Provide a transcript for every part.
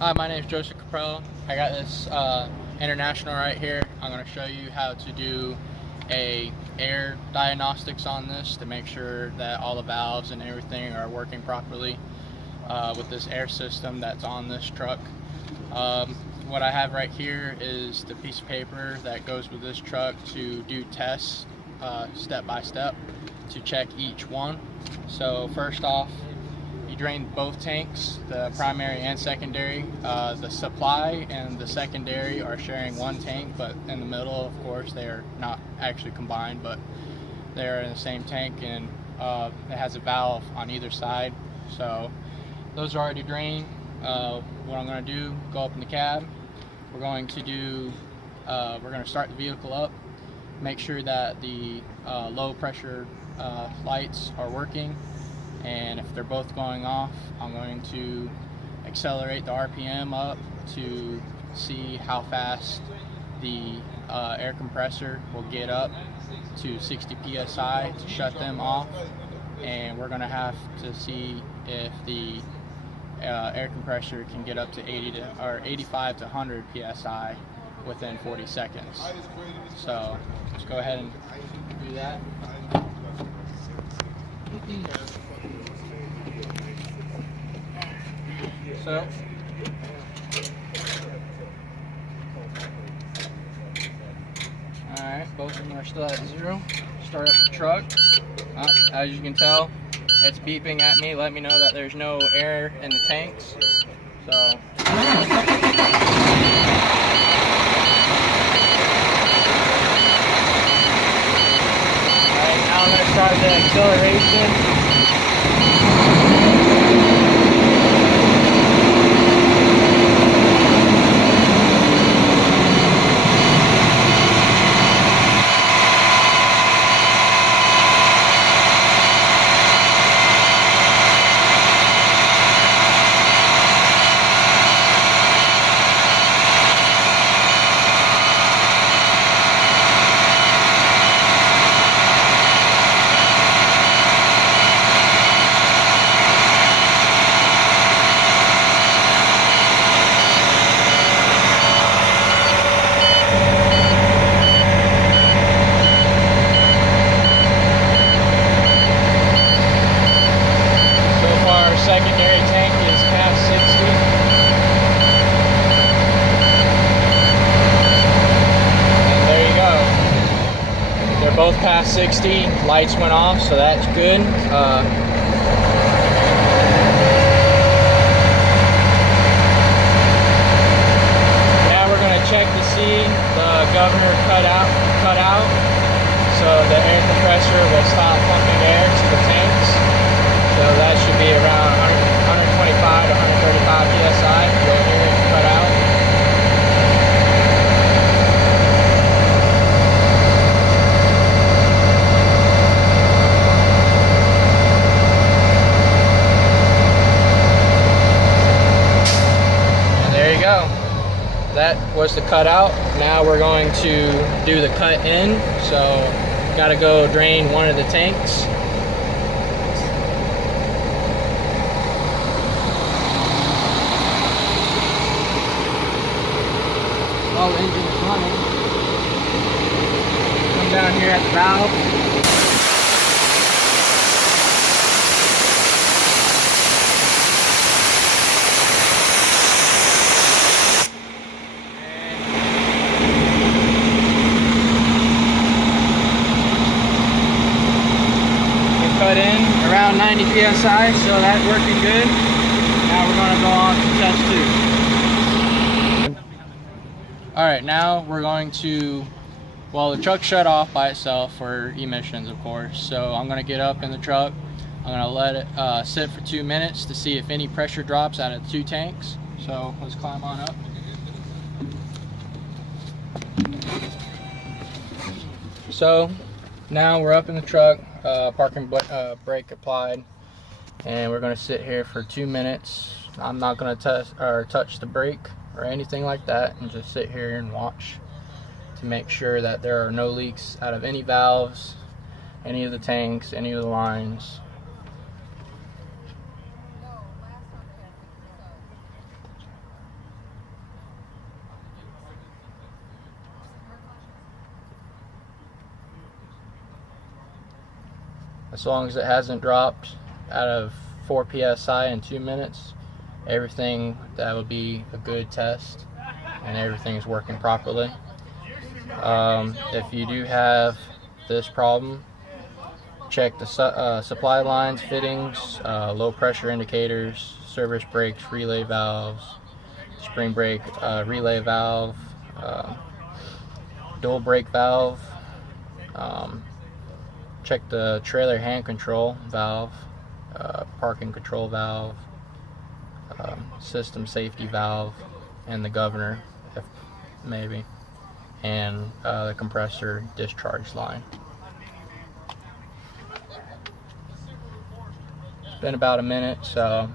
Hi, my name is Joseph Caprell. I got this international right here. I'm going to show you how to do a air diagnostics on this to make sure that all the valves and everything are working properly with this air system that's on this truck. What I have right here is the piece of paper that goes with this truck to do tests step by step to check each one. So first off, you drain both tanks, the primary and secondary. The supply and the secondary are sharing one tank, but in the middle, of course, they are not actually combined, but they're in the same tank, and it has a valve on either side. So those are already drained. What I'm going to do, go up in the cab. We're going to start the vehicle up, make sure that the low pressure lights are working, and if they're both going off, I'm going to accelerate the RPM up to see how fast the air compressor will get up to 60 psi to shut them off. And we're going to have to see if the air compressor can get up to 85 to 100 psi within 40 seconds. So let's go ahead and do that. So alright, both of them are still at 0. Start up the truck. As you can tell, it's beeping at me, let me know that there's no air in the tanks. So alright, now I'm going to start the acceleration. Secondary tank is past 60. And there you go. They're both past 60. Lights went off, so that's good. Now we're going to check to see the governor cut out, so the air compressor will stop pumping air to the tanks. So that should be around 125 to 135 psi. You'll hear it cut out. And there you go. That was the cut out. Now we're going to do the cut in. So got to go drain one of the tanks. All the engine is running. Come down here at the valve. We cut in around 90 psi, so that's working good. Now we're going to go on to test 2. Alright, now we're going to, well, the truck shut off by itself for emissions, of course. So I'm going to get up in the truck. I'm going to let it sit for 2 minutes to see if any pressure drops out of the 2 tanks. So let's climb on up. So now we're up in the truck, parking brake applied, and we're going to sit here for 2 minutes. I'm not going to touch the brake or anything like that, and just sit here and watch to make sure that there are no leaks out of any valves, any of the tanks, any of the lines. As long as it hasn't dropped out of 4 psi in 2 minutes, that would be a good test and everything's working properly. If you do have this problem, check the supply lines, fittings, low pressure indicators, service brakes, relay valves, spring brake relay valve, dual brake valve. Check the trailer hand control valve, parking control valve, system safety valve, and the governor, if maybe, and the compressor discharge line. It's been about a minute, so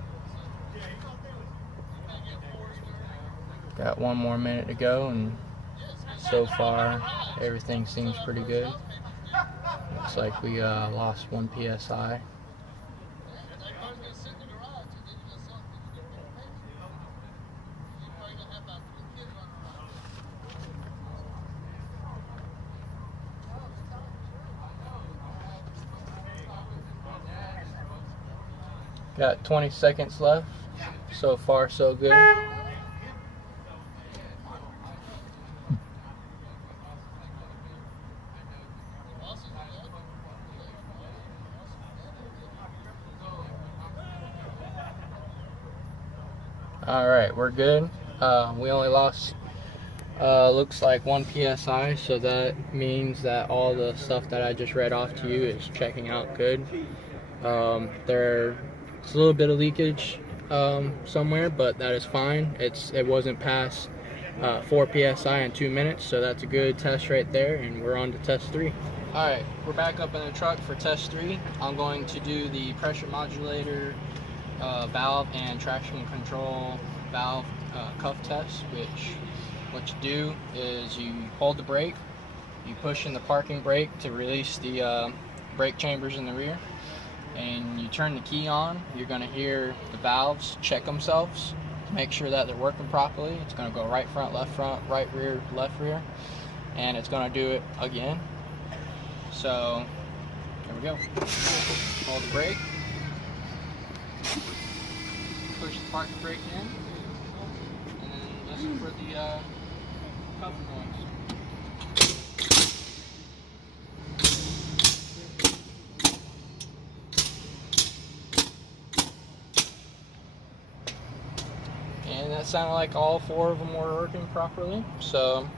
got 1 more minute to go, and so far everything seems pretty good. Looks like we lost 1 psi. Got 20 seconds left. So far, so good. Alright, we're good. We only lost looks like 1 psi, so that means that all the stuff that I just read off to you is checking out good. There's a little bit of leakage somewhere, but that is fine. It wasn't past 4 psi in 2 minutes, so that's a good test right there, and we're on to test 3. Alright, we're back up in the truck for test 3. I'm going to do the pressure modulator valve and traction control valve cuff test, which what you do is you hold the brake, you push in the parking brake to release the brake chambers in the rear, and you turn the key on. You're going to hear the valves check themselves to make sure that they're working properly. It's going to go right front, right rear, left rear, and it's going to do it again. So there we go. Hold the brake, push the parking brake in, and then listen for the cuff noise. And that sounded like all 4 of them were working properly. So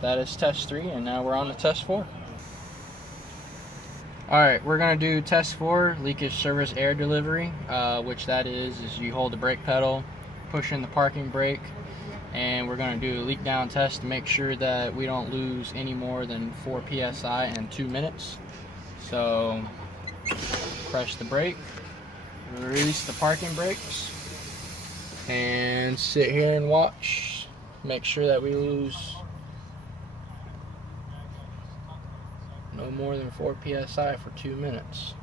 that is test 3, and now we're on to test 4. Alright, we're going to do test 4, leakage service air delivery, which that is you hold the brake pedal, push in the parking brake, and we're going to do a leak down test to make sure that we don't lose any more than 4 psi in 2 minutes. So press the brake, release the parking brakes, and sit here and watch. Make sure that we lose no more than 4 psi for 2 minutes.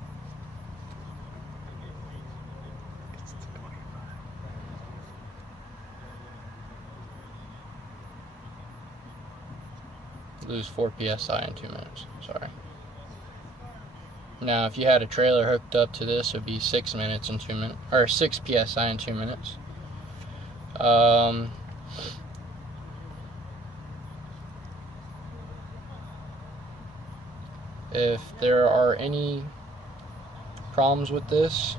Lose 4 psi in 2 minutes. Sorry. Now, if you had a trailer hooked up to this, it would be 6 minutes and 2 minutes, or 6 psi in 2 minutes. If there are any problems with this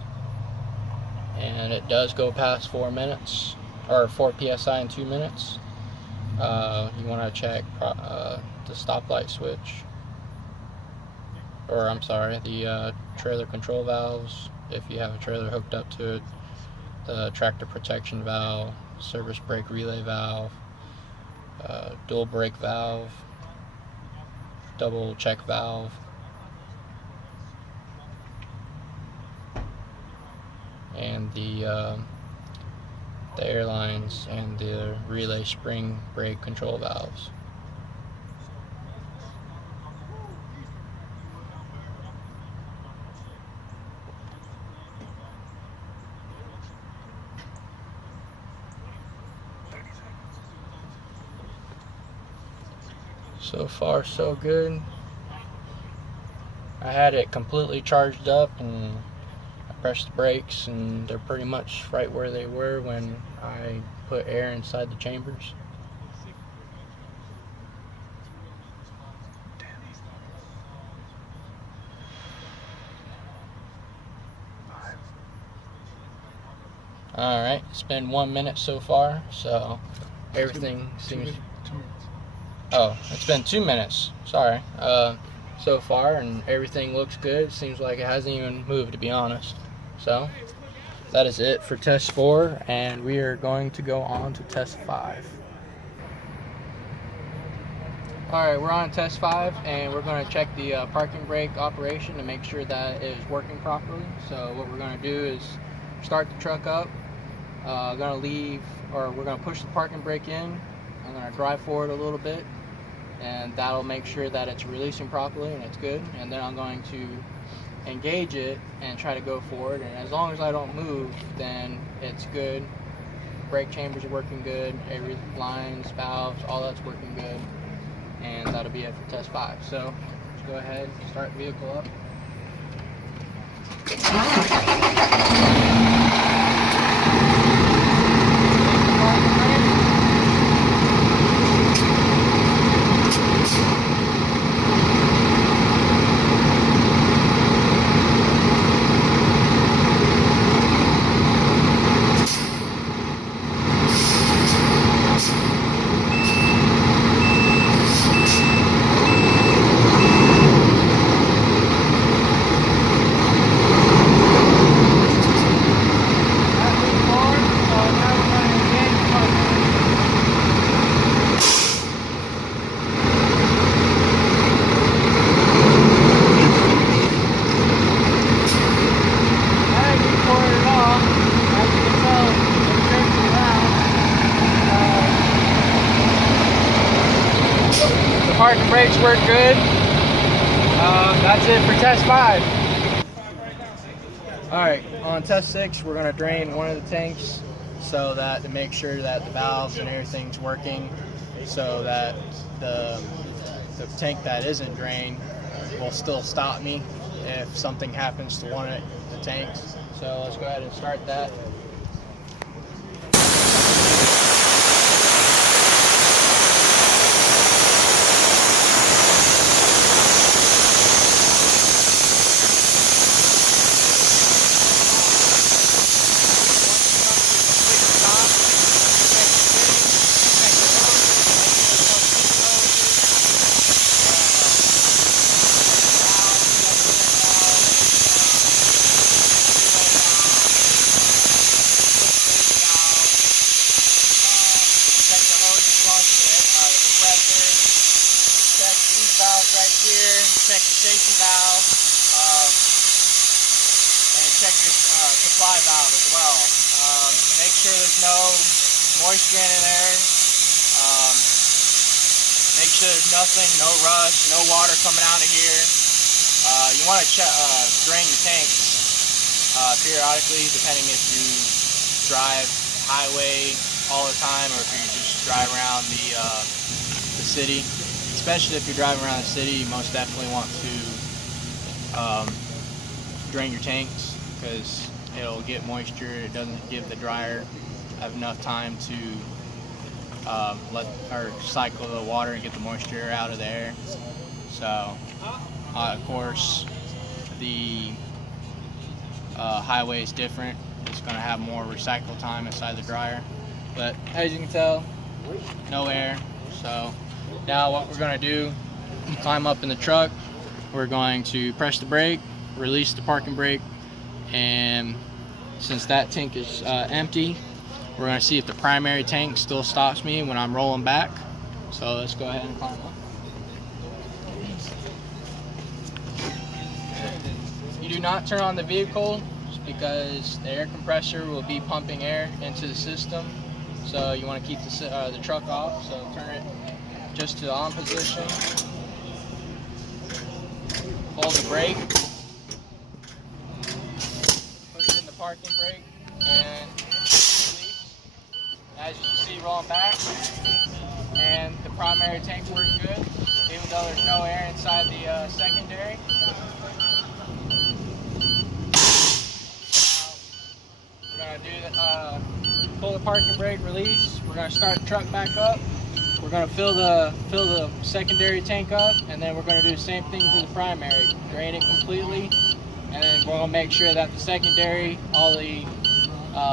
and it does go past 4 minutes or 4 psi in 2 minutes, you want to check the stoplight switch, or I'm sorry, the trailer control valves if you have a trailer hooked up to it, the tractor protection valve, service brake relay valve, dual brake valve, double check valve, and the airlines and the relay spring brake control valves. So far, so good. I had it completely charged up and I pressed the brakes, and they're pretty much right where they were when I put air inside the chambers. Alright, it's been 1 minute so far, so everything seems... 2 minutes. Oh, it's been 2 minutes, sorry, so far, and everything looks good. Seems like it hasn't even moved, to be honest. So, that is it for test 4, and we are going to go on to test 5. Alright, we're on test 5, and we're going to check the parking brake operation to make sure that it is working properly. So what we're going to do is start the truck up. We're going to push the parking brake in. I'm going to drive forward a little bit, and that'll make sure that it's releasing properly and it's good. And then I'm going to engage it and try to go forward, and as long as I don't move, then it's good. Brake chambers are working good, every lines, valves, all that's working good, and that'll be it for test 5. So let's go ahead and start the vehicle up. Parking brakes work good. That's it for test 5. Alright, on test 6, we're going to drain one of the tanks so that to make sure that the valves and everything's working, so that the tank that isn't drained will still stop me if something happens to one of the tanks. So let's go ahead and start that. Check the safety valve, and check your supply valve as well. Make sure there's no moisture in there. Make sure there's nothing, no rust, no water coming out of here. You want to drain your tanks periodically, depending if you drive highway all the time or if you just drive around the city. Especially if you're driving around the city, you most definitely want to drain your tanks, because it'll get moisture. It doesn't give the dryer enough time to cycle the water and get the moisture out of the air. So, of course, the highway is different. It's going to have more recycle time inside the dryer. But as you can tell, no air. So now what we're going to do, climb up in the truck, we're going to press the brake, release the parking brake, and since that tank is empty, we're going to see if the primary tank still stops me when I'm rolling back. So let's go ahead and climb up. You do not turn on the vehicle because the air compressor will be pumping air into the system. So you want to keep the truck off, so turn it just to the on position. Hold the brake. Push in the parking brake and release. As you can see, rolling back. And the primary tank worked good. even though there's no air inside the secondary. We're gonna do pull the parking brake, release. We're gonna start the truck back up. We're gonna fill the secondary tank up, and then we're gonna do the same thing to the primary. Drain it completely, and then we're gonna make sure that the secondary, all the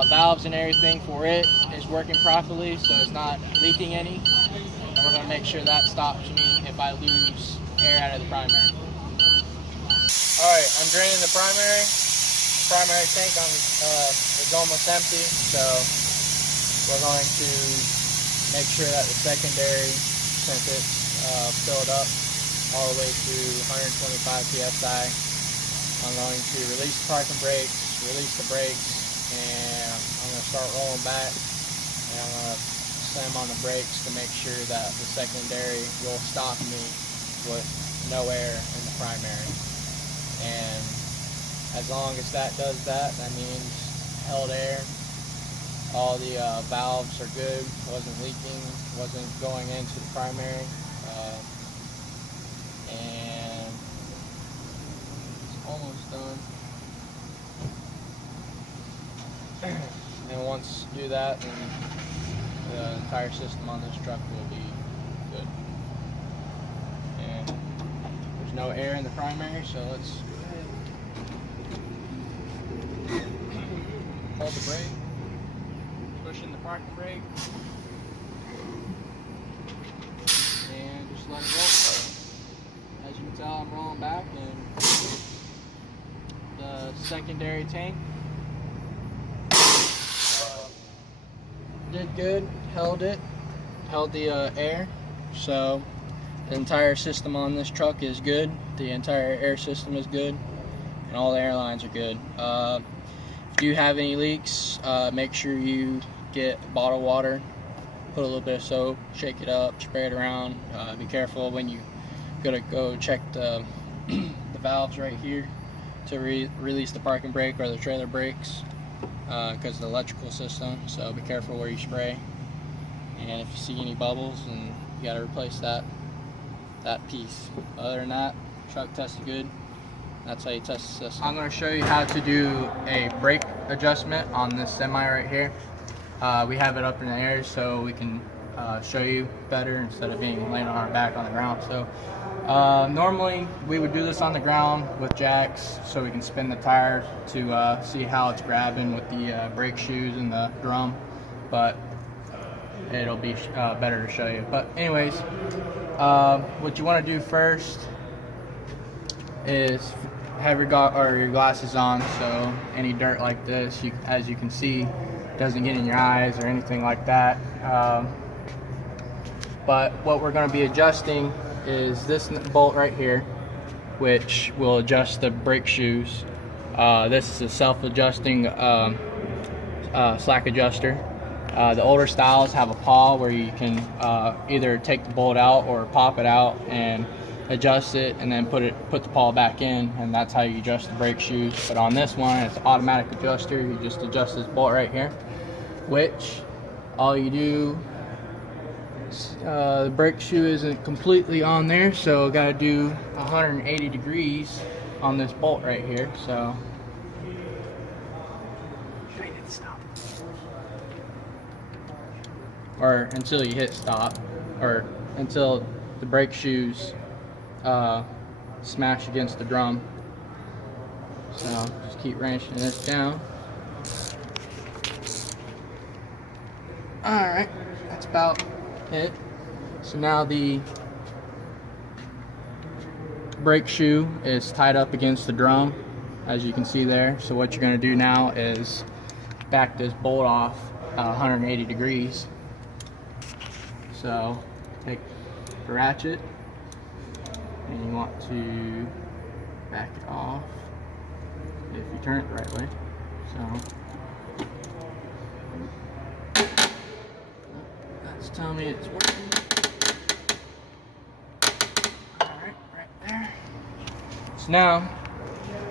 valves and everything for it is working properly, so it's not leaking any. And we're gonna make sure that stops me if I lose air out of the primary. All right, I'm draining the primary tank is almost empty, so we're going to make sure that the secondary, since it's filled up all the way to 125 psi, I'm going to release the parking brakes, release the brakes, and I'm going to start rolling back, and I'm going to slam on the brakes to make sure that the secondary will stop me with no air in the primary. And as long as that does that, that means held air. All the valves are good, wasn't leaking, wasn't going into the primary, and it's almost done. And once you do that, then the entire system on this truck will be good. And there's no air in the primary, so let's go ahead. Hold the brake. Pushing the parking brake, and just let it roll. As you can tell, I'm rolling back, and the secondary tank did good, held the air, so the entire system on this truck is good. The entire air system is good, and all the airlines are good. If you have any leaks, make sure you get bottled water, put a little bit of soap, shake it up, spray it around. Be careful when you go check the valves right here to release the parking brake or the trailer brakes, because of the electrical system, so be careful where you spray. And if you see any bubbles, then you got to replace that piece. Other than that, truck tested good. That's how you test the system. I'm going to show you how to do a brake adjustment on this semi right here. We have it up in the air so we can show you better instead of being laying on our back on the ground. So normally we would do this on the ground with jacks so we can spin the tires to see how it's grabbing with the brake shoes and the drum, but it'll be better to show you. But anyways, what you want to do first is have your glasses on, so any dirt like this, as you can see, doesn't get in your eyes or anything like that. But what we're going to be adjusting is this bolt right here, which will adjust the brake shoes. This is a self-adjusting slack adjuster. The older styles have a pawl where you can either take the bolt out or pop it out and adjust it, and then put the pawl back in, and that's how you adjust the brake shoes. But on this one, it's an automatic adjuster. You just adjust this bolt right here, which all you do, the brake shoe isn't completely on there, so got to do 180 degrees on this bolt right here. So or until you hit stop, or until the brake shoes smash against the drum. So just keep wrenching this down. Alright, that's about it. So now the brake shoe is tied up against the drum, as you can see there. So what you're going to do now is back this bolt off 180 degrees. So take the ratchet, and you want to back it off if you turn it the right way. So that's telling me it's working. Alright, right there. So now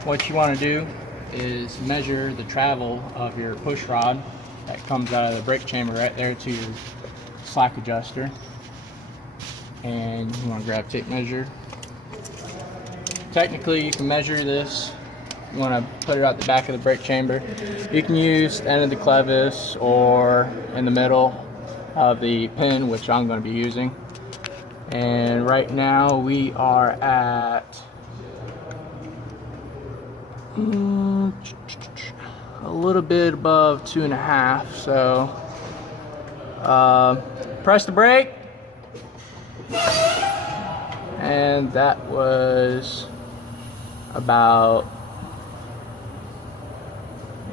what you want to do is measure the travel of your push rod that comes out of the brake chamber right there to your slack adjuster. and you want to grab tape measure. Technically, you can measure this. You want to put it out the back of the brake chamber. You can use the end of the clevis or in the middle of the pin, which I'm going to be using. And right now we are at a little bit above 2.5. So press the brake, and that was about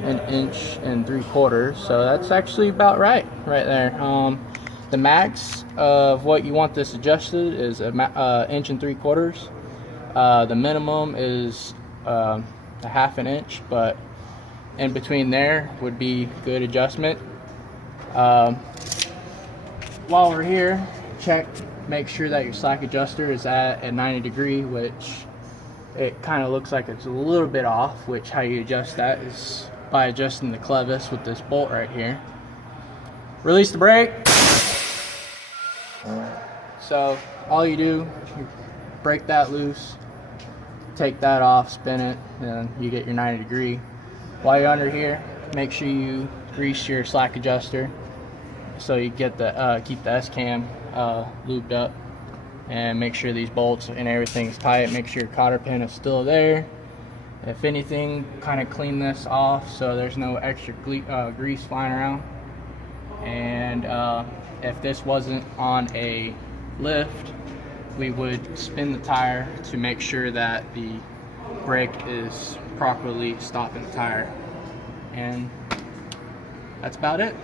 1 3/4 inches. So that's actually about right there. The max of what you want this adjusted is 1 3/4 inches. The minimum is 1/2 inch, but in between there would be good adjustment. While we're here, make sure that your slack adjuster is at a 90 degree, which it kind of looks like it's a little bit off, which how you adjust that is by adjusting the clevis with this bolt right here. Release the brake. So all you do, you break that loose, take that off, spin it, and you get your 90 degree. While you're under here, make sure you grease your slack adjuster so you get the keep the S-cam lubed up, and make sure these bolts and everything's tight. Make sure your cotter pin is still there. If anything, kind of clean this off so there's no extra grease flying around. And if this wasn't on a lift, we would spin the tire to make sure that the brake is properly stopping the tire. And that's about it.